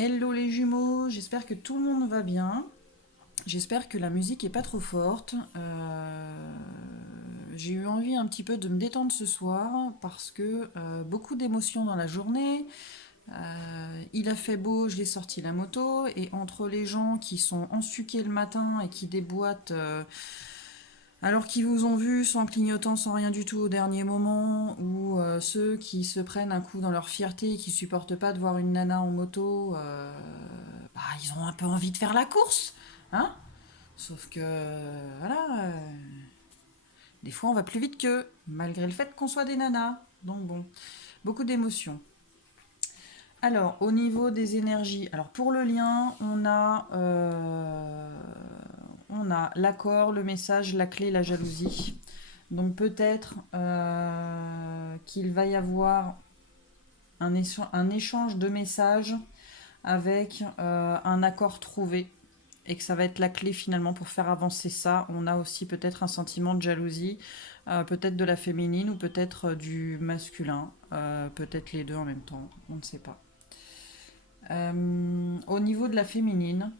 Hello les jumeaux, j'espère que tout le monde va bien. J'espère que la musique est pas trop forte. J'ai eu envie un petit peu de me détendre ce soir parce que beaucoup d'émotions dans la journée. Il a fait beau, je l'ai sorti la moto et entre les gens qui sont ensuqués le matin et qui déboîtent alors qu'ils vous ont vu sans clignotant, sans rien du tout au dernier moment, ou ceux qui se prennent un coup dans leur fierté et qui supportent pas de voir une nana en moto, bah, ils ont un peu envie de faire la course, hein. Sauf que, voilà, des fois on va plus vite qu'eux, malgré le fait qu'on soit des nanas. Donc bon, beaucoup d'émotions. Alors, au niveau des énergies, alors pour le lien, on a l'accord, le message, la clé, la jalousie. Donc peut-être qu'il va y avoir un échange de messages avec un accord trouvé et que ça va être la clé finalement pour faire avancer ça. On a aussi peut-être un sentiment de jalousie, peut-être de la féminine ou peut-être du masculin, peut-être les deux en même temps, on ne sait pas. Au niveau de la féminine,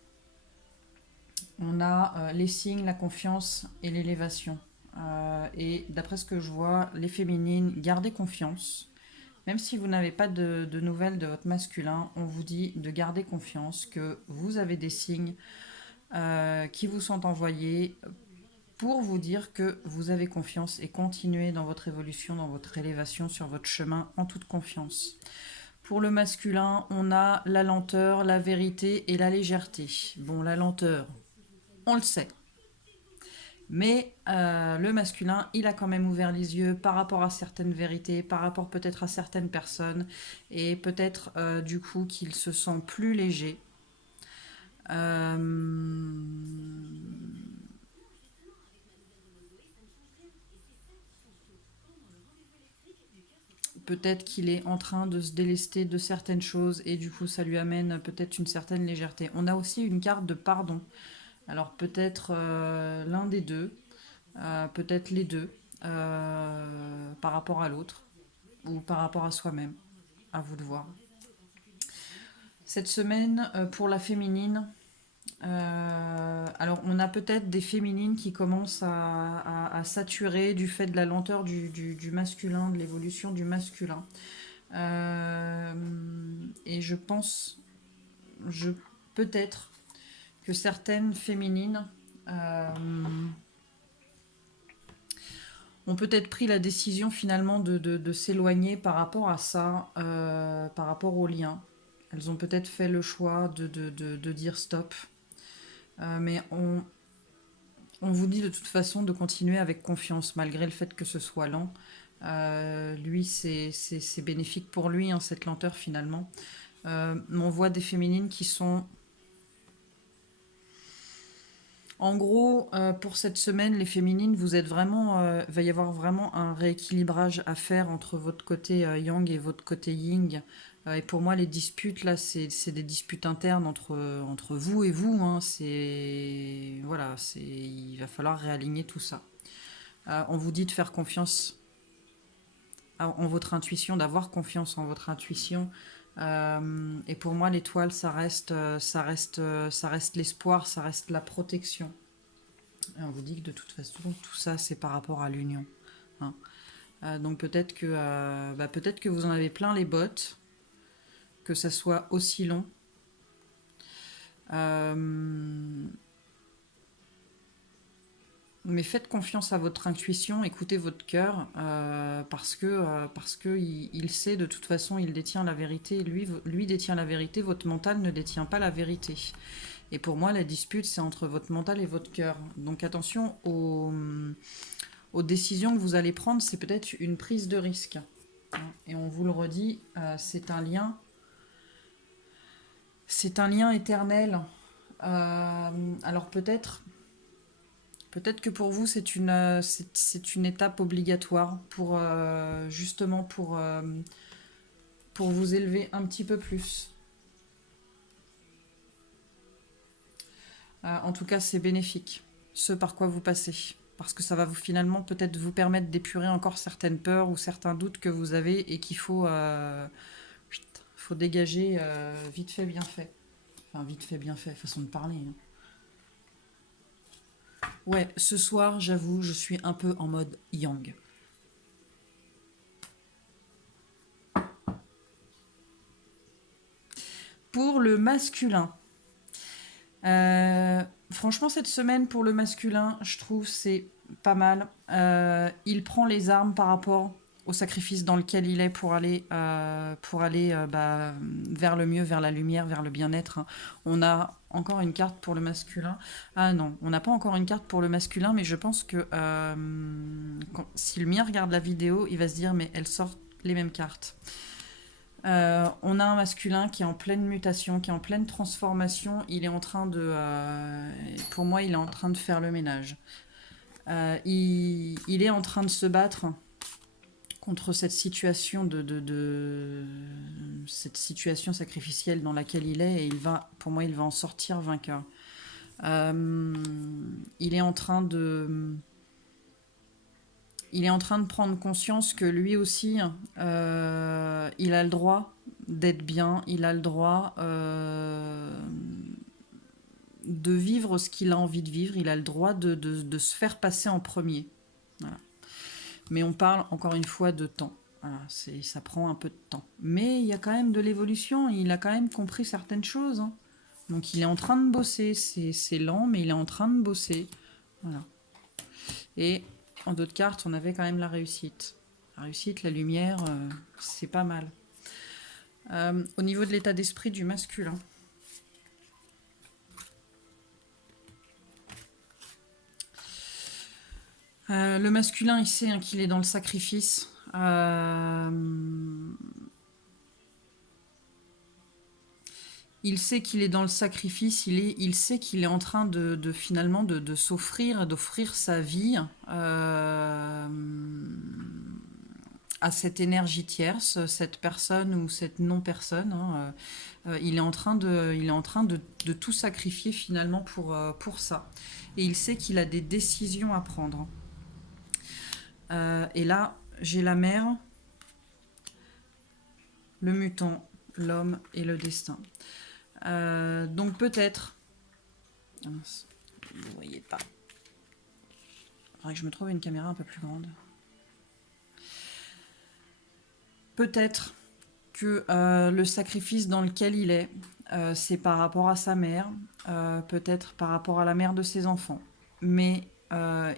on a les signes, la confiance et l'élévation. Et d'après ce que je vois, les féminines, gardez confiance. Même si vous n'avez pas de nouvelles de votre masculin, on vous dit de garder confiance, que vous avez des signes qui vous sont envoyés pour vous dire que vous avez confiance et continuez dans votre évolution, dans votre élévation sur votre chemin en toute confiance. Pour le masculin, on a la lenteur, la vérité et la légèreté. Bon, la lenteur, on le sait. Mais le masculin, il a quand même ouvert les yeux par rapport à certaines vérités, par rapport peut-être à certaines personnes, et peut-être du coup qu'il se sent plus léger. Euh, Peut-être qu'il est en train de se délester de certaines choses et du coup ça lui amène peut-être une certaine légèreté. On a aussi une carte de pardon. Alors peut-être l'un des deux, peut-être les deux, par rapport à l'autre ou par rapport à soi-même. À vous de voir. Cette semaine, pour la féminine, alors on a peut-être des féminines qui commencent à saturer du fait de la lenteur du masculin, de l'évolution du masculin. Euh, et je pense, je peut-être que certaines féminines ont peut-être pris la décision finalement de s'éloigner par rapport à ça, par rapport au lien. Elles ont peut-être fait le choix de dire stop. Mais on vous dit de toute façon de continuer avec confiance, malgré le fait que ce soit lent. Lui, c'est bénéfique pour lui, hein, cette lenteur finalement. On voit des féminines qui sont... En gros, pour cette semaine, les féminines, vous êtes vraiment... va y avoir vraiment un rééquilibrage à faire entre votre côté yang et votre côté yin. Et pour moi, les disputes, là, c'est des disputes internes entre vous et vous, hein. C'est... Voilà, il va falloir réaligner tout ça. On vous dit de faire confiance en votre intuition, d'avoir confiance en votre intuition. Et pour moi, l'étoile, ça reste l'espoir, ça reste la protection. Et on vous dit que de toute façon, tout ça, c'est par rapport à l'union, hein. Donc peut-être que vous en avez plein les bottes, que ça soit aussi long. Euh, Mais faites confiance à votre intuition, écoutez votre cœur, parce que il sait de toute façon, il détient la vérité. Lui détient la vérité. Votre mental ne détient pas la vérité. Et pour moi, la dispute, c'est entre votre mental et votre cœur. Donc attention aux décisions que vous allez prendre. C'est peut-être une prise de risque. Et on vous le redit, c'est un lien éternel. Alors peut-être que pour vous, c'est une étape obligatoire pour justement pour vous élever un petit peu plus. En tout cas, c'est bénéfique, ce par quoi vous passez. Parce que ça va vous finalement peut-être vous permettre d'épurer encore certaines peurs ou certains doutes que vous avez et qu'il faut faut dégager vite fait, bien fait. Enfin, vite fait, bien fait, façon de parler. Hein. Ouais, ce soir, j'avoue, je suis un peu en mode yang. Pour le masculin, franchement, cette semaine, pour le masculin, je trouve c'est pas mal. Il prend les armes par rapport au sacrifice dans lequel il est pour aller vers le mieux, vers la lumière, vers le bien-être. Hein. On a encore une carte pour le masculin. Ah non, on n'a pas encore une carte pour le masculin, mais je pense que si le mien regarde la vidéo, il va se dire, mais elles sortent les mêmes cartes. On a un masculin qui est en pleine mutation, qui est en pleine transformation. Il est en train de, pour moi, il est en train de faire le ménage. Il est en train de se battre contre cette situation cette situation sacrificielle dans laquelle il est, et pour moi, il va en sortir vainqueur. Il est en train de prendre conscience que lui aussi, il a le droit d'être bien, il a le droit de vivre ce qu'il a envie de vivre, il a le droit de se faire passer en premier. Voilà. Mais on parle encore une fois de temps. Voilà, ça prend un peu de temps. Mais il y a quand même de l'évolution, il a quand même compris certaines choses. Hein. Donc il est en train de bosser, c'est lent, mais il est en train de bosser. Voilà. Et en d'autres cartes, on avait quand même la réussite. La réussite, la lumière, c'est pas mal. Au niveau de l'état d'esprit du masculin. Le masculin, il sait hein, qu'il est dans le sacrifice. Il sait qu'il est dans le sacrifice, il sait qu'il est en train de finalement de s'offrir, d'offrir sa vie à cette énergie tierce, cette personne ou cette non-personne. Hein, il est en train de tout sacrifier finalement pour ça. Et il sait qu'il a des décisions à prendre. Et là, j'ai la mer, le mutant, l'homme et le destin. Donc peut-être... Vous ne voyez pas. Il faudrait que je me trouve une caméra un peu plus grande. Peut-être que le sacrifice dans lequel il est, c'est par rapport à sa mère, peut-être par rapport à la mère de ses enfants. Mais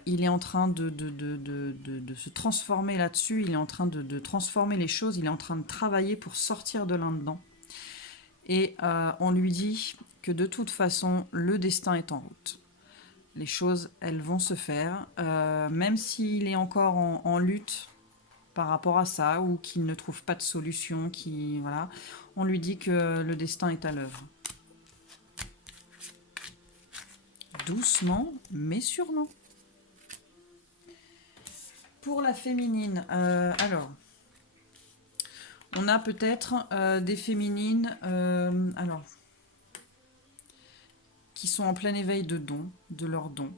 il est en train de se transformer là-dessus, il est en train de transformer les choses, il est en train de travailler pour sortir de là-dedans. Et on lui dit que de toute façon, le destin est en route. Les choses, elles vont se faire, même s'il est encore en lutte par rapport à ça, ou qu'il ne trouve pas de solution, voilà, on lui dit que le destin est à l'œuvre. Doucement, mais sûrement. Pour la féminine, alors, on a peut-être des féminines, alors, qui sont en plein éveil de leurs dons.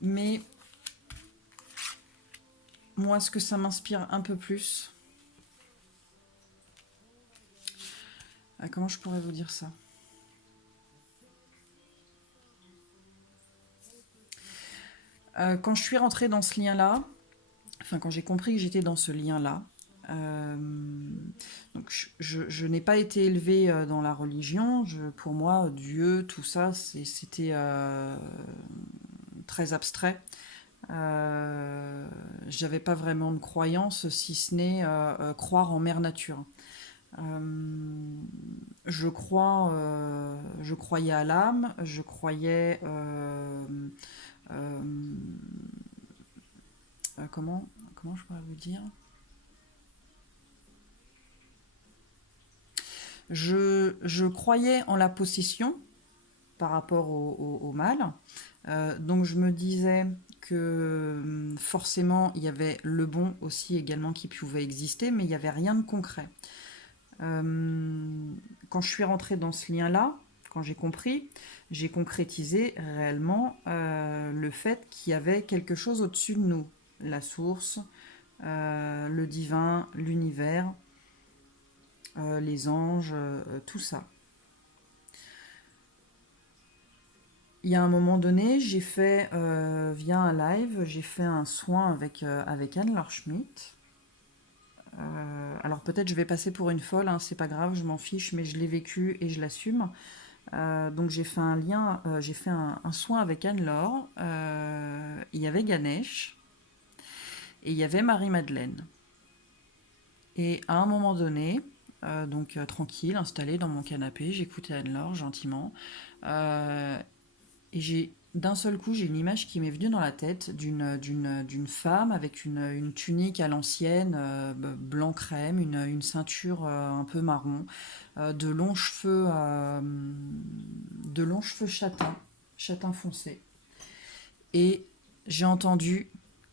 Mais moi, ce que ça m'inspire un peu plus... comment je pourrais vous dire ça? Quand je suis rentrée dans ce lien-là, enfin quand j'ai compris que j'étais dans ce lien-là, donc je n'ai pas été élevée dans la religion. Pour moi, Dieu, tout ça, c'était très abstrait. J'avais pas vraiment de croyance, si ce n'est croire en mère nature. Je croyais à l'âme, je croyais comment je pourrais vous dire, je croyais en la possession par rapport au mal. Donc je me disais que forcément il y avait le bon aussi également qui pouvait exister, mais il n'y avait rien de concret. Quand je suis rentrée dans ce lien-là, quand j'ai compris, j'ai concrétisé réellement le fait qu'il y avait quelque chose au-dessus de nous, la source, le divin, l'univers. les anges, tout ça. Il y a un moment donné, j'ai fait, via un live, j'ai fait un soin avec Anne-Laure Schmitt. Alors peut-être je vais passer pour une folle, hein, c'est pas grave, je m'en fiche, mais je l'ai vécu et je l'assume. Donc j'ai fait un lien, j'ai fait un soin avec Anne-Laure. Il y avait Ganesh et il y avait Marie-Madeleine. Et à un moment donné, tranquille, installée dans mon canapé, j'écoutais Anne-Laure gentiment. Euh, et d'un seul coup, j'ai une image qui m'est venue dans la tête d'une femme avec une tunique à l'ancienne, blanc crème, une ceinture un peu marron, de longs cheveux châtain foncé. Et j'ai entendu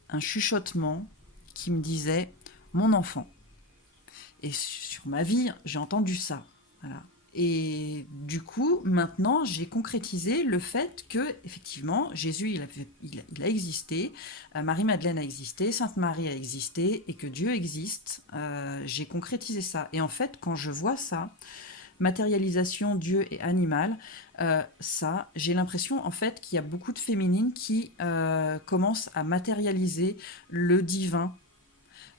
un chuchotement qui me disait mon enfant. Et sur ma vie, j'ai entendu ça. Voilà. Et du coup, maintenant, j'ai concrétisé le fait que, effectivement, Jésus, il a existé, Marie-Madeleine a existé, Sainte Marie a existé, et que Dieu existe. J'ai concrétisé ça. Et en fait, quand je vois ça, matérialisation, Dieu et animal, ça, j'ai l'impression, en fait, qu'il y a beaucoup de féminines qui commencent à matérialiser le divin,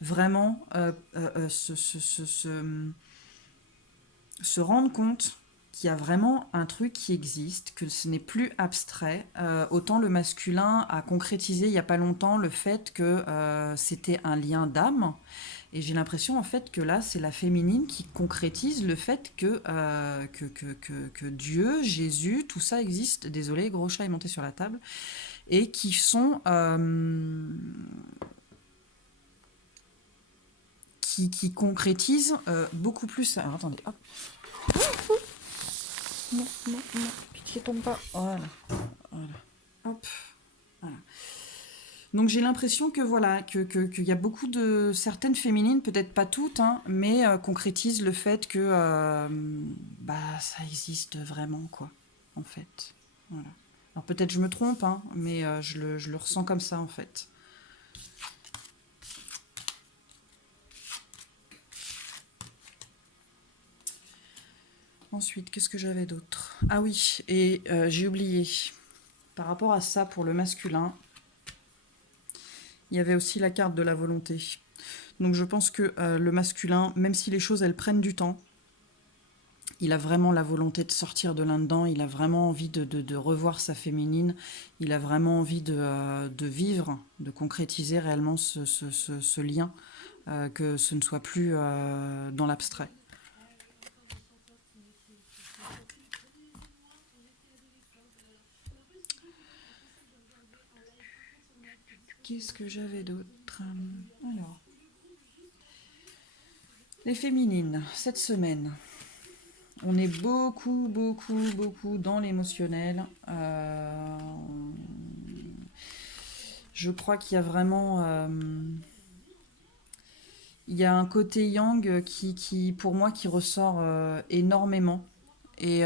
vraiment se rendre compte qu'il y a vraiment un truc qui existe, que ce n'est plus abstrait. Autant le masculin a concrétisé il n'y a pas longtemps le fait que c'était un lien d'âme. Et j'ai l'impression en fait que là, c'est la féminine qui concrétise le fait que Dieu, Jésus, tout ça existe. Désolé, gros chat est monté sur la table. Et qui sont... qui concrétisent beaucoup plus... Alors attendez, hop. Non, non, non, pitié, tombe pas. Voilà, voilà. Hop, voilà. Donc j'ai l'impression que voilà, qu'il y a beaucoup de certaines féminines, peut-être pas toutes, hein, mais concrétisent le fait que bah ça existe vraiment quoi, en fait. Voilà. Alors peut-être je me trompe, hein, mais je le ressens comme ça en fait. Ensuite, qu'est-ce que j'avais d'autre? Ah oui, et j'ai oublié. Par rapport à ça, pour le masculin, il y avait aussi la carte de la volonté. Donc je pense que le masculin, même si les choses elles prennent du temps, il a vraiment la volonté de sortir de là-dedans, il a vraiment envie de revoir sa féminine, il a vraiment envie de vivre, de concrétiser réellement ce lien, que ce ne soit plus dans l'abstrait. Qu'est-ce que j'avais d'autre? Alors, les féminines, cette semaine. On est beaucoup dans l'émotionnel. Je crois qu'il y a vraiment... il y a un côté yang pour moi, qui ressort énormément. Et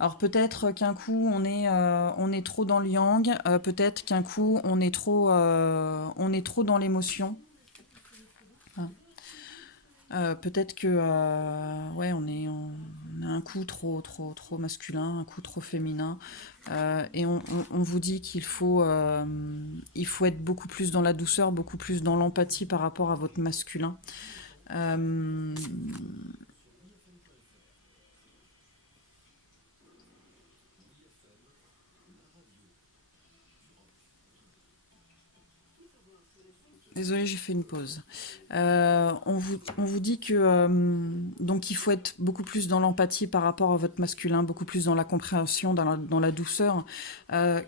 alors peut-être qu'un coup on est trop dans le yang, peut-être qu'un coup on est trop dans l'émotion. Peut-être que ouais, on a un coup trop masculin, un coup trop féminin, et on vous dit il faut être beaucoup plus dans la douceur, beaucoup plus dans l'empathie par rapport à votre masculin. Euh, Désolée, j'ai fait une pause. On vous dit que donc il faut être beaucoup plus dans l'empathie par rapport à votre masculin, beaucoup plus dans la compréhension, dans la douceur,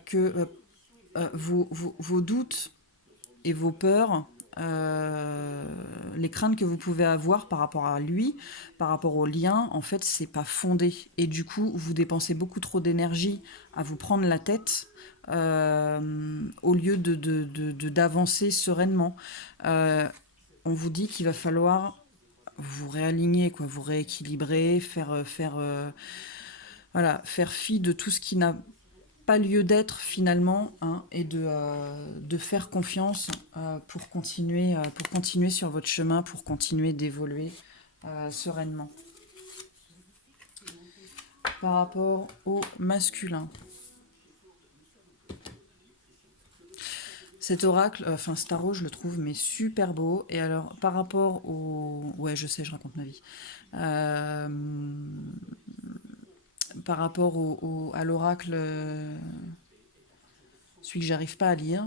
que vos doutes et vos peurs, les craintes que vous pouvez avoir par rapport à lui, par rapport au lien, en fait, c'est pas fondé. Et du coup, vous dépensez beaucoup trop d'énergie à vous prendre la tête au lieu d'avancer sereinement. Euh, on vous dit qu'il va falloir vous réaligner, quoi, vous rééquilibrer, voilà, faire fi de tout ce qui n'a pas lieu d'être finalement, hein, et de faire confiance pour continuer sur votre chemin, pour continuer d'évoluer sereinement. Par rapport au masculin. Cet oracle, enfin cet tarot, je le trouve mais super beau. Et alors, par rapport au... Ouais, je sais, je raconte ma vie. Euh, Par rapport à l'oracle, celui que j'arrive pas à lire,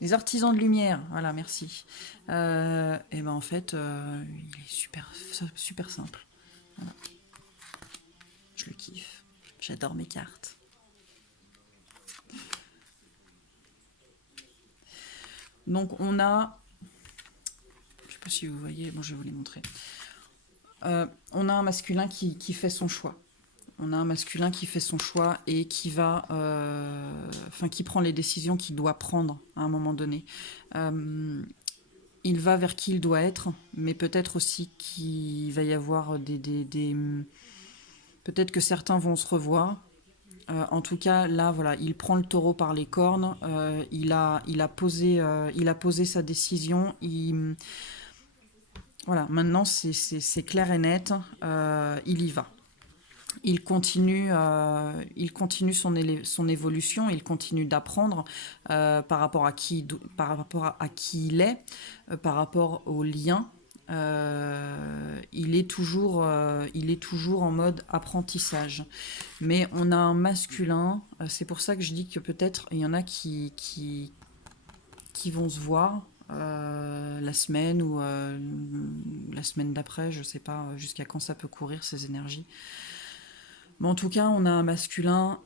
les artisans de lumière, voilà, merci. Et ben en fait, il est super simple. Voilà, je le kiffe. J'adore mes cartes. Donc on a, je sais pas si vous voyez, bon je vais vous les montrer. On a un masculin qui fait son choix. On a un masculin qui fait son choix et qui va, enfin qui prend les décisions qu'il doit prendre à un moment donné. Il va vers qui il doit être, mais peut-être aussi qu'il va y avoir peut-être que certains vont se revoir. En tout cas, là, voilà, il prend le taureau par les cornes. Il a posé sa décision. Voilà, maintenant c'est clair et net. Il y va. Il continue son évolution, il continue d'apprendre par rapport à qui il est, par rapport aux liens. Il est toujours en mode apprentissage. Mais on a un masculin, c'est pour ça que je dis que peut-être il y en a qui vont se voir la semaine ou la semaine d'après, je sais pas jusqu'à quand ça peut courir ces énergies. Mais en tout cas, on a un masculin,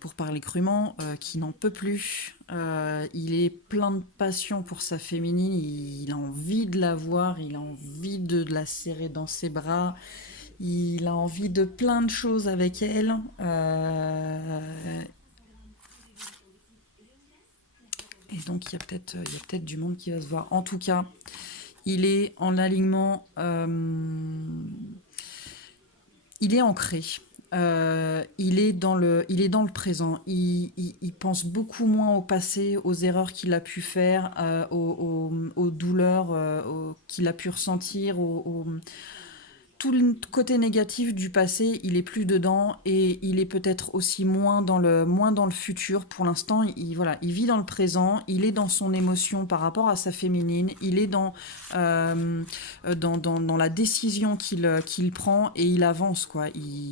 pour parler crûment, qui n'en peut plus. Il est plein de passion pour sa féminine, il a envie de la voir, il a envie de la serrer dans ses bras, il a envie de plein de choses avec elle. Et donc, il y a peut-être du monde qui va se voir. En tout cas, il est en alignement, il est ancré. Il est dans le présent. Il pense beaucoup moins au passé, aux erreurs qu'il a pu faire, aux douleurs qu'il a pu ressentir, tout le côté négatif du passé, il est plus dedans et il est peut-être aussi moins dans le futur. Pour l'instant, voilà, il vit dans le présent, il est dans son émotion par rapport à sa féminine, il est dans la décision qu'il prend et il avance, quoi.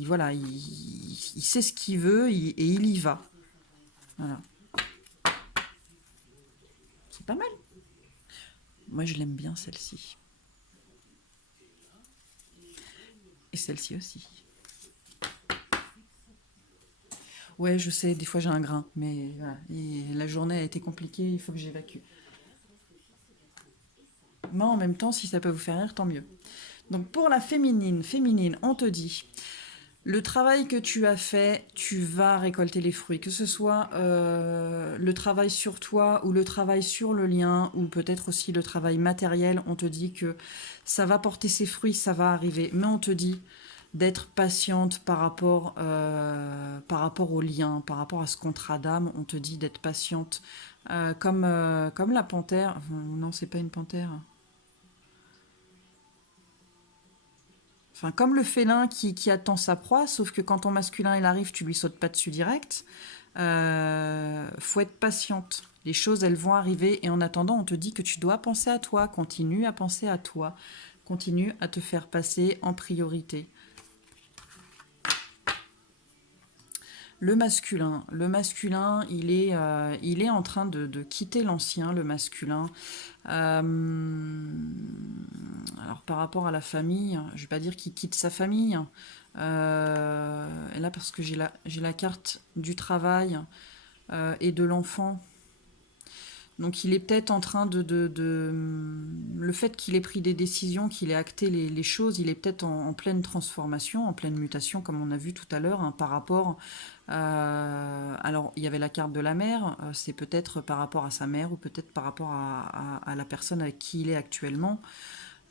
Voilà, il sait ce qu'il veut et il y va. Voilà. C'est pas mal. Moi, je l'aime bien, celle-ci. Et celle-ci aussi. Ouais, je sais, des fois j'ai un grain, mais voilà. Et la journée a été compliquée, il faut que j'évacue. Mais en même temps, si ça peut vous faire rire, tant mieux. Donc pour la féminine, on te dit, le travail que tu as fait, tu vas récolter les fruits, que ce soit le travail sur toi ou le travail sur le lien, ou peut-être aussi le travail matériel, on te dit que ça va porter ses fruits, ça va arriver. Mais on te dit d'être patiente par rapport au lien, par rapport à ce contrat d'âme, on te dit d'être patiente. Comme la panthère, non, c'est pas une panthère. Enfin, comme le félin qui attend sa proie, sauf que quand ton masculin il arrive, tu lui sautes pas dessus direct. Faut être patiente. Les choses, elles vont arriver et en attendant, on te dit que tu dois penser à toi. Continue à penser à toi. Continue à te faire passer en priorité. Le masculin, il est en train de quitter l'ancien, le masculin. Alors par rapport à la famille, je vais pas dire qu'il quitte sa famille. Et là, parce que j'ai la carte du travail et de l'enfant. Donc il est peut-être en train le fait qu'il ait pris des décisions, qu'il ait acté les choses, il est peut-être en pleine transformation, en pleine mutation, comme on a vu tout à l'heure, hein, par rapport... alors, il y avait la carte de la mère, c'est peut-être par rapport à sa mère ou peut-être par rapport à la personne avec qui il est actuellement.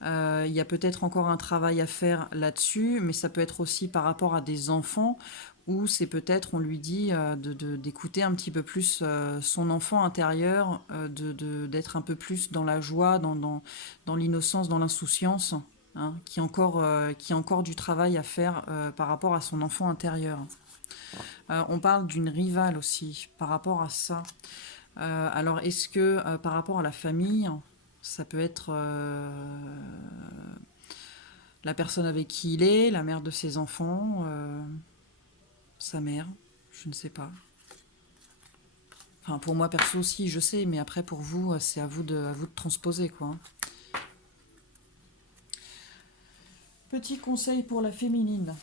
Il y a peut-être encore un travail à faire là-dessus, mais ça peut être aussi par rapport à des enfants où c'est peut-être, on lui dit d'écouter un petit peu plus son enfant intérieur, d'être un peu plus dans la joie, dans l'innocence, dans l'insouciance, hein, qui a encore du travail à faire par rapport à son enfant intérieur. On parle d'une rivale aussi par rapport à ça. Alors, est-ce que par rapport à la famille, ça peut être la personne avec qui il est, la mère de ses enfants, sa mère, je ne sais pas. Enfin, pour moi perso aussi, je sais, mais après pour vous, c'est à vous de transposer, quoi. Petit conseil pour la féminine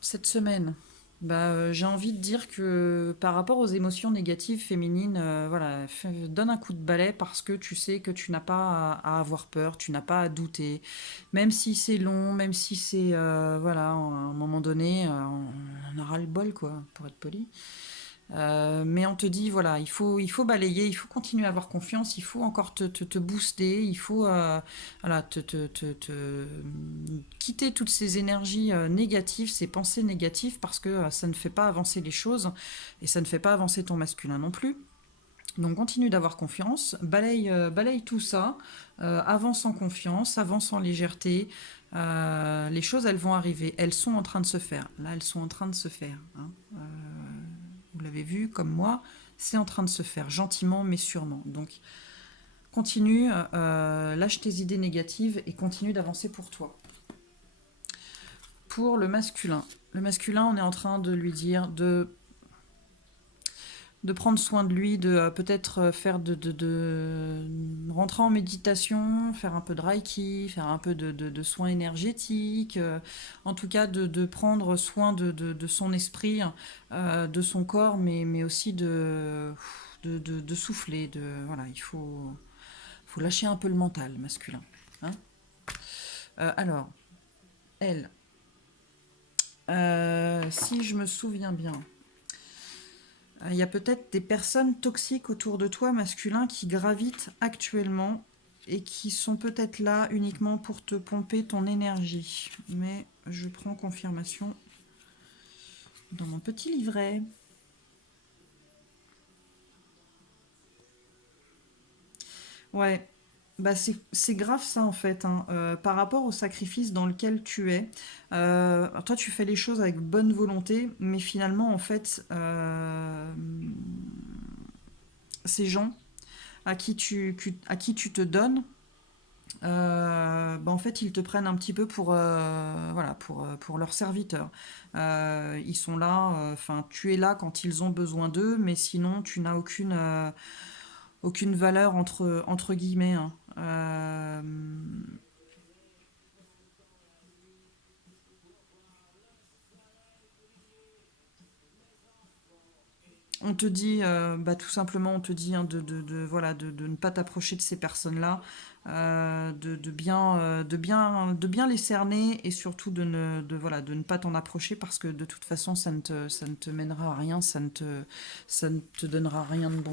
cette semaine. J'ai envie de dire que par rapport aux émotions négatives féminines, voilà, donne un coup de balai parce que tu sais que tu n'as pas à avoir peur, tu n'as pas à douter, même si c'est long, même si c'est voilà, à un moment donné, on aura le bol quoi, pour être poli. Mais on te dit, voilà, il faut balayer, il faut continuer à avoir confiance, il faut encore te booster, il faut voilà, quitter toutes ces énergies négatives, ces pensées négatives, parce que ça ne fait pas avancer les choses et ça ne fait pas avancer ton masculin non plus. Donc continue d'avoir confiance, balaye tout ça, avance en confiance, avance en légèreté. Les choses, elles vont arriver, elles sont en train de se faire. Là, elles sont en train de se faire. Hein. Vous l'avez vu, comme moi, c'est en train de se faire, gentiment mais sûrement. Donc continue, lâche tes idées négatives et continue d'avancer pour toi. Pour le masculin, on est en train de lui dire de prendre soin de lui, de peut-être faire de rentrer en méditation, faire un peu de reiki, faire un peu de soins énergétiques, en tout cas de prendre soin de son esprit, de son corps, mais aussi de souffler. Voilà, faut lâcher un peu le mental masculin. Hein. Alors, elle, si je me souviens bien, il y a peut-être des personnes toxiques autour de toi, masculin, qui gravitent actuellement et qui sont peut-être là uniquement pour te pomper ton énergie. Mais je prends confirmation dans mon petit livret. Ouais, c'est grave ça en fait, hein. Par rapport au sacrifice dans lequel tu es. Toi tu fais les choses avec bonne volonté, mais finalement en fait, ces gens à qui tu te donnes, en fait, ils te prennent un petit peu pour, voilà, pour leurs serviteurs. Ils sont là, enfin, tu es là quand ils ont besoin d'eux, mais sinon, tu n'as aucune valeur entre guillemets. Hein. On te dit, tout simplement, on te dit hein, voilà, de ne pas t'approcher de ces personnes-là, de bien les cerner et surtout voilà, de ne pas t'en approcher parce que de toute façon, ça ne te mènera à rien, ça ne te donnera rien de bon.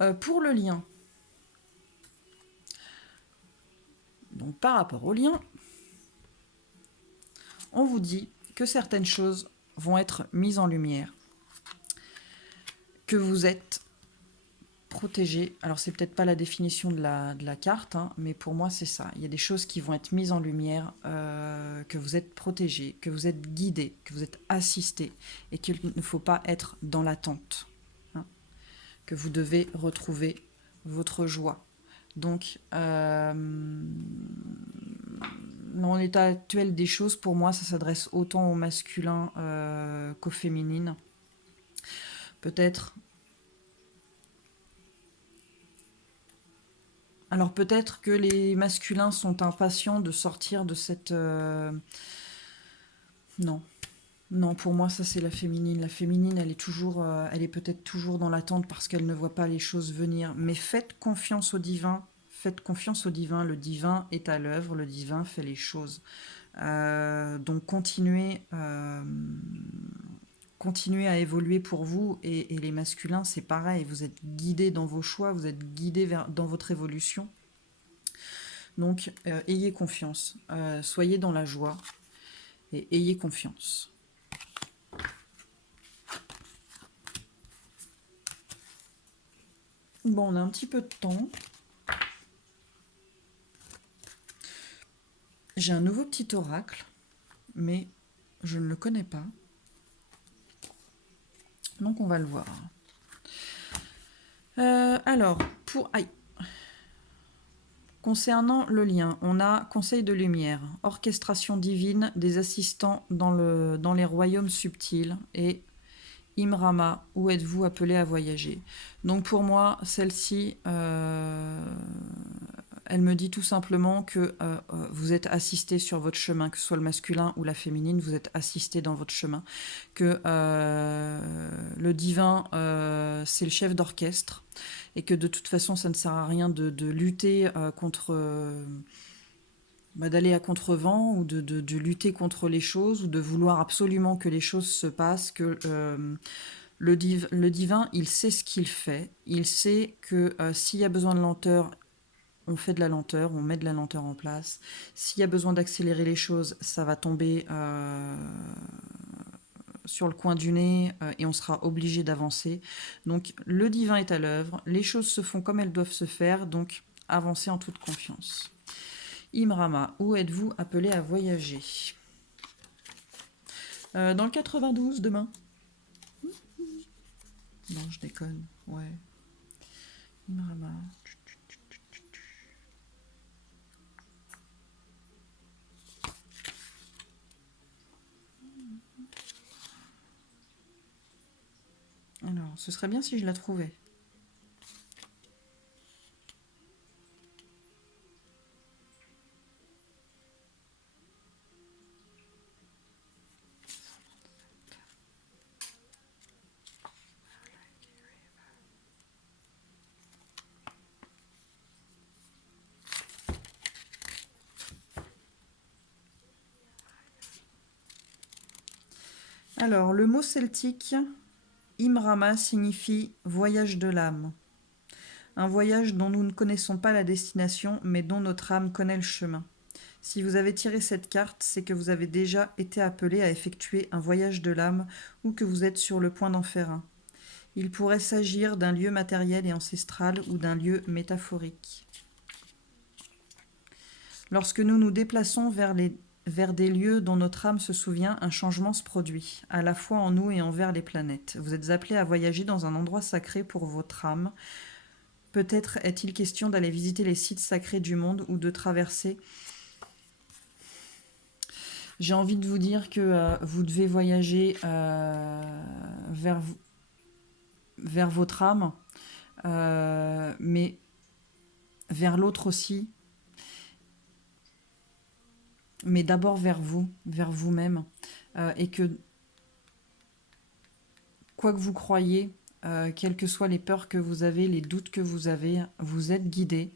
Hein. Pour le lien, donc par rapport au lien, on vous dit que certaines choses vont être mises en lumière, que vous êtes protégé. Alors c'est peut-être pas la définition de la carte, hein, mais pour moi c'est ça. Il y a des choses qui vont être mises en lumière, que vous êtes protégé, que vous êtes guidé, que vous êtes assisté, et qu'il ne faut pas être dans l'attente. Hein, que vous devez retrouver votre joie. Donc, dans l'état actuel des choses, pour moi, ça s'adresse autant au masculin qu'au féminin. Peut-être. Alors peut-être que les masculins sont impatients de sortir de cette... Non. Non, pour moi, ça c'est la féminine. La féminine, elle est peut-être toujours dans l'attente parce qu'elle ne voit pas les choses venir. Mais faites confiance au divin. Faites confiance au divin. Le divin est à l'œuvre. Le divin fait les choses. Donc continuez continuer à évoluer pour vous, et les masculins, c'est pareil, vous êtes guidés dans vos choix, vous êtes guidés dans votre évolution. Donc, ayez confiance, soyez dans la joie, et ayez confiance. Bon, on a un petit peu de temps. J'ai un nouveau petit oracle, mais je ne le connais pas. Donc, on va le voir. Alors, concernant le lien, on a Conseil de lumière, orchestration divine des assistants dans les royaumes subtils, et Imrama, où êtes-vous appelé à voyager? Donc pour moi, celle-ci, elle me dit tout simplement que vous êtes assisté sur votre chemin, que ce soit le masculin ou la féminine, vous êtes assisté dans votre chemin, que le divin, c'est le chef d'orchestre, et que de toute façon, ça ne sert à rien de lutter contre... d'aller à contre-vent, ou de lutter contre les choses, ou de vouloir absolument que les choses se passent, que le divin, il sait ce qu'il fait, il sait que s'il y a besoin de lenteur, on fait de la lenteur, on met de la lenteur en place. S'il y a besoin d'accélérer les choses, ça va tomber sur le coin du nez, et on sera obligé d'avancer. Donc le divin est à l'œuvre, les choses se font comme elles doivent se faire, donc avancez en toute confiance. Imrama, où êtes-vous appelé à voyager? Dans le 92 demain. Non, je déconne. Ouais. Imrama. Alors, ce serait bien si je la trouvais. Alors, le mot celtique Imrama signifie voyage de l'âme. Un voyage dont nous ne connaissons pas la destination, mais dont notre âme connaît le chemin. Si vous avez tiré cette carte, c'est que vous avez déjà été appelé à effectuer un voyage de l'âme, ou que vous êtes sur le point d'en faire un. Il pourrait s'agir d'un lieu matériel et ancestral, ou d'un lieu métaphorique. Lorsque nous nous déplaçons vers des lieux dont notre âme se souvient, un changement se produit, à la fois en nous et envers les planètes. Vous êtes appelé à voyager dans un endroit sacré pour votre âme. Peut-être est-il question d'aller visiter les sites sacrés du monde, ou de traverser... J'ai envie de vous dire que vous devez voyager vers votre âme, mais vers l'autre aussi, mais d'abord vers vous, vers vous-même, et que quoi que vous croyiez, quelles que soient les peurs que vous avez, les doutes que vous avez, vous êtes guidé,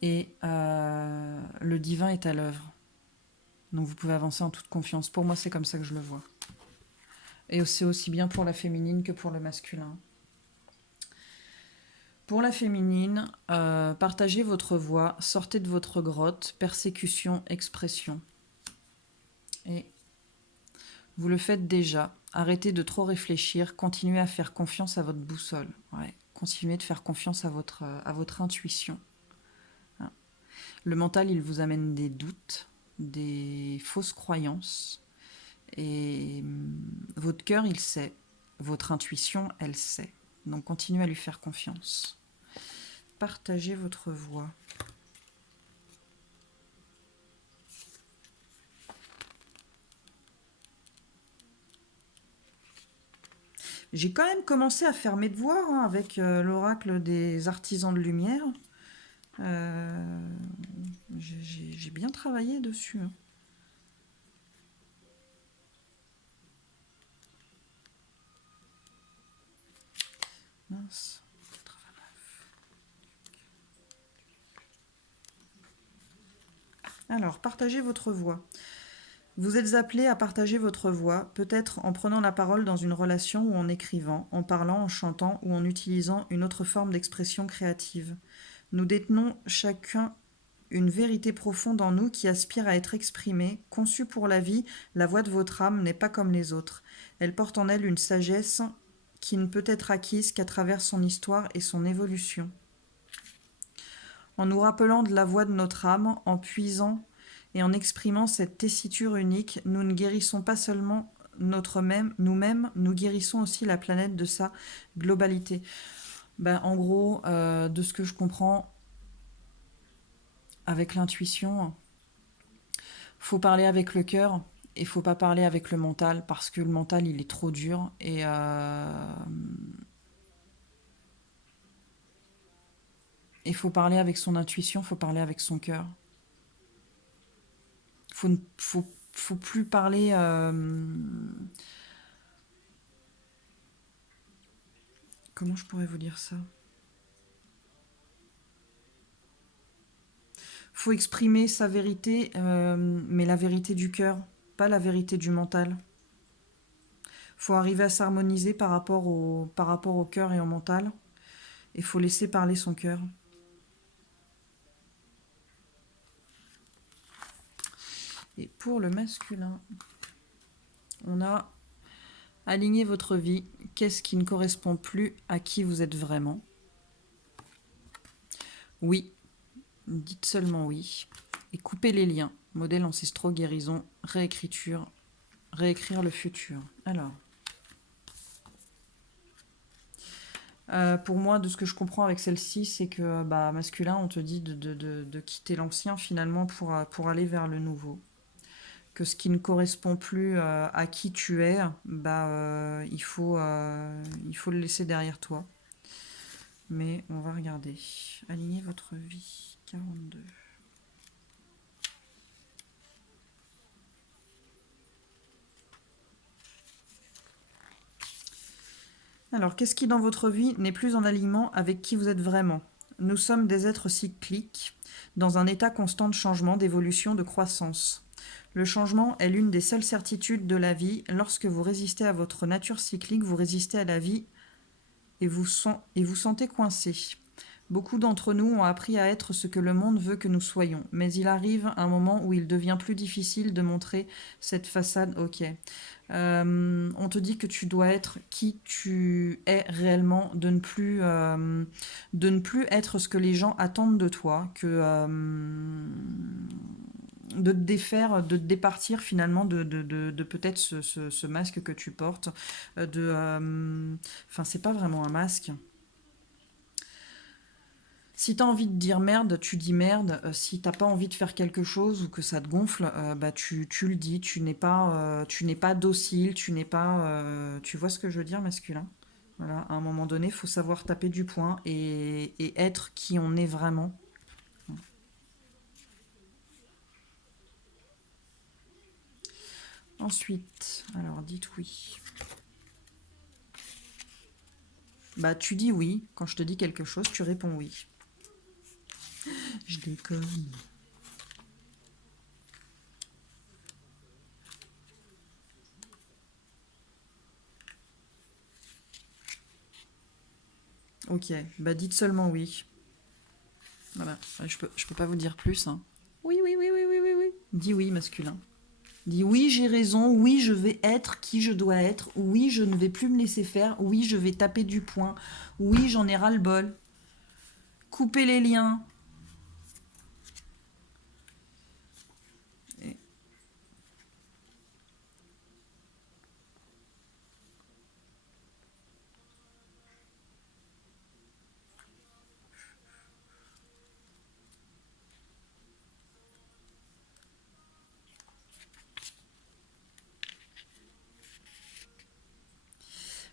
et le divin est à l'œuvre. Donc vous pouvez avancer en toute confiance. Pour moi, c'est comme ça que je le vois. Et c'est aussi bien pour la féminine que pour le masculin. Pour la féminine, partagez votre voix, sortez de votre grotte, persécution, expression. Et vous le faites déjà. Arrêtez de trop réfléchir, continuez à faire confiance à votre boussole. Ouais. Continuez de faire confiance à votre intuition. Hein. Le mental, il vous amène des doutes, des fausses croyances. Et votre cœur, il sait. Votre intuition, elle sait. Donc continuez à lui faire confiance. Partagez votre voix. J'ai quand même commencé à faire mes devoirs avec l'oracle des artisans de lumière. J'ai bien travaillé dessus. Mince. 89. Alors, partagez votre voix. Vous êtes appelé à partager votre voix, peut-être en prenant la parole dans une relation ou en écrivant, en parlant, en chantant ou en utilisant une autre forme d'expression créative. Nous détenons chacun une vérité profonde en nous qui aspire à être exprimée. Conçue pour la vie, la voix de votre âme n'est pas comme les autres. Elle porte en elle une sagesse qui ne peut être acquise qu'à travers son histoire et son évolution. En nous rappelant de la voix de notre âme, en puisant et en exprimant cette tessiture unique, nous ne guérissons pas seulement nous-mêmes, nous guérissons aussi la planète de sa globalité. Ben, en gros, de ce que je comprends avec l'intuition, faut parler avec le cœur et faut pas parler avec le mental parce que le mental il est trop dur et il faut parler avec son intuition, faut parler avec son cœur. Faut plus parler. Comment je pourrais vous dire ça? Faut exprimer sa vérité, mais la vérité du cœur, pas la vérité du mental. Faut arriver à s'harmoniser par rapport au cœur et au mental. Et faut laisser parler son cœur. Et pour le masculin, on a aligné votre vie. Qu'est-ce qui ne correspond plus à qui vous êtes vraiment? Oui, dites seulement oui. Et coupez les liens. Modèle ancestraux, guérison, réécriture, réécrire le futur. Alors, pour moi, de ce que je comprends avec celle-ci, c'est que masculin, on te dit de quitter l'ancien finalement pour aller vers le nouveau. Que ce qui ne correspond plus à qui tu es, il faut le laisser derrière toi. Mais on va regarder. Alignez votre vie. 42. Alors, qu'est-ce qui dans votre vie n'est plus en alignement avec qui vous êtes vraiment? Nous sommes des êtres cycliques, dans un état constant de changement, d'évolution, de croissance. Le changement est l'une des seules certitudes de la vie. Lorsque vous résistez à votre nature cyclique, vous résistez à la vie et vous sentez coincé. Beaucoup d'entre nous ont appris à être ce que le monde veut que nous soyons, mais il arrive un moment où il devient plus difficile de montrer cette façade. Ok. On te dit que tu dois être qui tu es réellement, de ne plus être ce que les gens attendent de toi, de te défaire, de te départir finalement de peut-être ce masque que tu portes. Enfin, c'est pas vraiment un masque. Si t'as envie de dire merde, tu dis merde. Si t'as pas envie de faire quelque chose ou que ça te gonfle, tu le dis. Tu n'es pas docile, tu n'es pas. Tu vois ce que je veux dire, masculin? Voilà, à un moment donné, il faut savoir taper du poing et être qui on est vraiment. Ensuite, alors dites oui. Bah, tu dis oui. Quand je te dis quelque chose, tu réponds oui. Je déconne. Ok, bah dites seulement oui. Voilà, je peux pas vous dire plus. Hein. Oui, oui, oui, oui, oui, oui, oui. Dis oui, masculin. Dis oui, j'ai raison, oui, je vais être qui je dois être, oui, je ne vais plus me laisser faire, oui, je vais taper du poing, oui, j'en ai ras-le-bol. Couper les liens.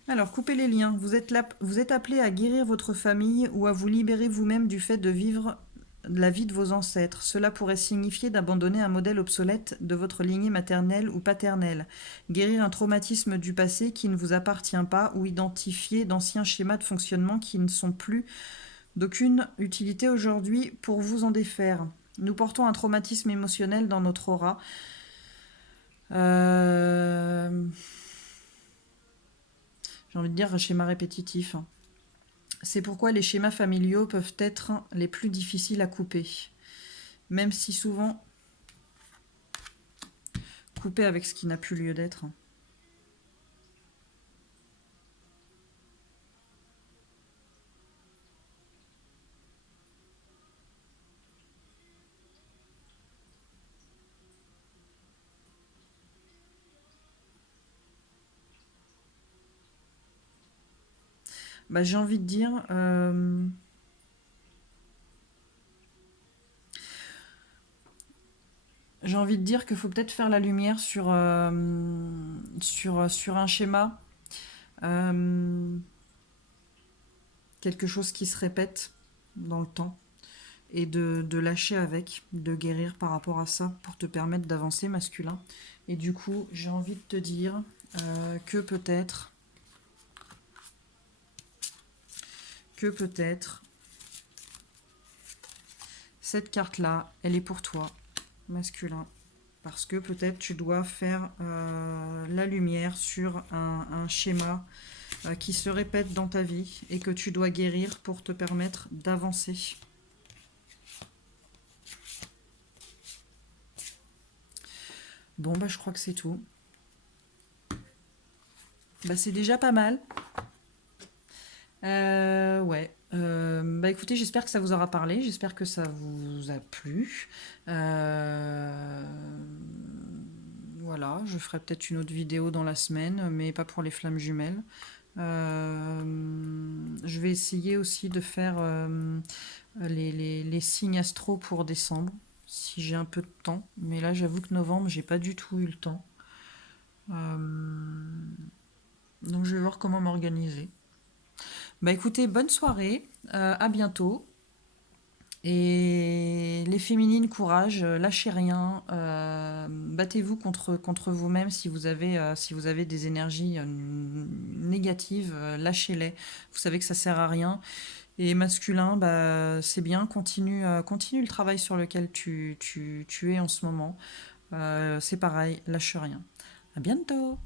Et alors, coupez les liens. Vous êtes appelé à guérir votre famille ou à vous libérer vous-même du fait de vivre la vie de vos ancêtres. Cela pourrait signifier d'abandonner un modèle obsolète de votre lignée maternelle ou paternelle, guérir un traumatisme du passé qui ne vous appartient pas ou identifier d'anciens schémas de fonctionnement qui ne sont plus d'aucune utilité aujourd'hui pour vous en défaire. Nous portons un traumatisme émotionnel dans notre aura. Euh, J'ai envie de dire schéma répétitif. C'est pourquoi les schémas familiaux peuvent être les plus difficiles à couper. Même si souvent coupés avec ce qui n'a plus lieu d'être. Bah, j'ai envie de dire... J'ai envie de dire qu'il faut peut-être faire la lumière sur un schéma, euh, quelque chose qui se répète dans le temps, et de lâcher avec, de guérir par rapport à ça pour te permettre d'avancer masculin. Et du coup, j'ai envie de te dire que peut-être, que peut-être, cette carte-là, elle est pour toi, masculin. Parce que peut-être tu dois faire la lumière sur un schéma qui se répète dans ta vie et que tu dois guérir pour te permettre d'avancer. Bon, bah je crois que c'est tout. Bah c'est déjà pas mal. Ouais. Bah écoutez, j'espère que ça vous aura parlé, j'espère que ça vous a plu. Euh, Voilà, je ferai peut-être une autre vidéo dans la semaine, mais pas pour les flammes jumelles. Je vais essayer aussi de faire les signes astro pour décembre, si j'ai un peu de temps. Mais là, j'avoue que novembre, j'ai pas du tout eu le temps. Euh, donc, je vais voir comment m'organiser. Bah écoutez, bonne soirée, à bientôt. Et les féminines, courage, lâchez rien, battez-vous contre vous-même si vous avez des énergies négatives, lâchez-les. Vous savez que ça sert à rien. Et masculin, bah, c'est bien, continue le travail sur lequel tu es en ce moment. C'est pareil, lâche rien. À bientôt!